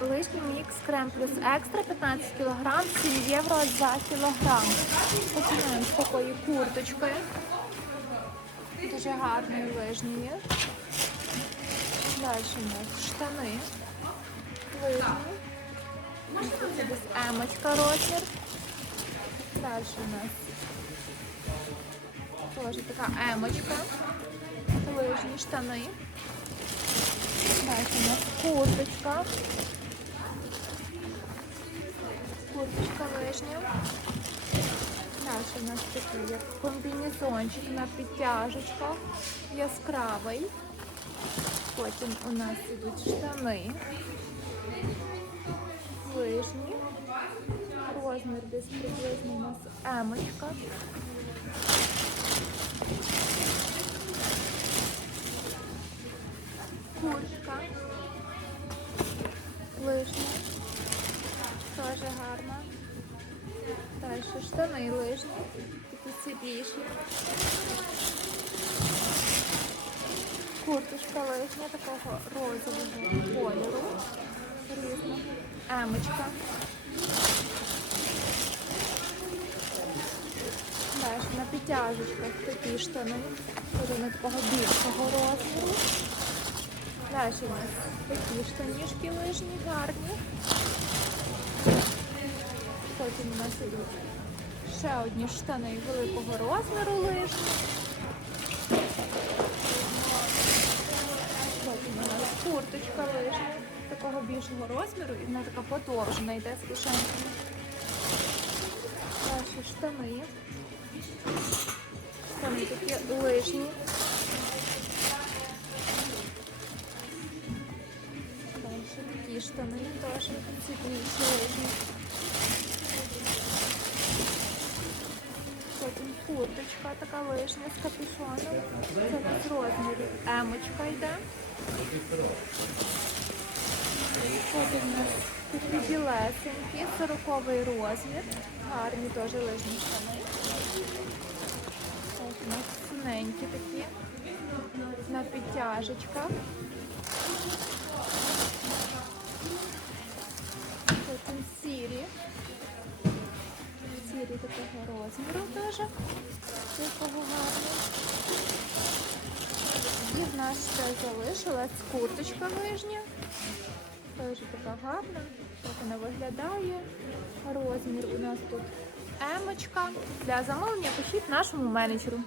Лишній мікс крем плюс екстра 15 кг, 7 євро за кілограм. Починаємо з такої курточки. Дуже гарної лижньої. Далі у нас штани. Лижні. Це десь емочка розмір. Далі у нас теж така емочка. Лижні штани. Далі у нас курточка. Курточка лижня. Далі у нас такий як комбінезончик на підтяжечках. Яскравий. Потім у нас ідуть штани. Лижні. Розмір десь приблизно у нас емочка. Теж гарна. Далі штани лижні. Такі світліші. Курточка лижня такого розового кольору. Різного. Емочка. Далі на підтяжечках такі штани. На такого більшого розміру. Далі у нас такі штанішки лижні, гарні. Потім у нас ідуть ще одні штани великого розміру лижні. Потім у нас курточка лижня такого більшого розміру і вона така подовжена, йде з кишеньками. Далі штани. Штани такі лижні. Далі такі штани теж світліші лижні. Курточка така лишня з капюшоном. Це у нас розмірі емочка йде. Потім у нас такі білесенькі, 40 розмір. Гарні теж лижні штани. Ось у нас синенькі такі. На підтяжечках. Сірі такого розміру теж. Такого гарного. І в нас ще залишилась курточка нижня. Теж така гарна. Так вона виглядає. Розмір у нас тут емочка. Для замовлення пишіть нашому менеджеру.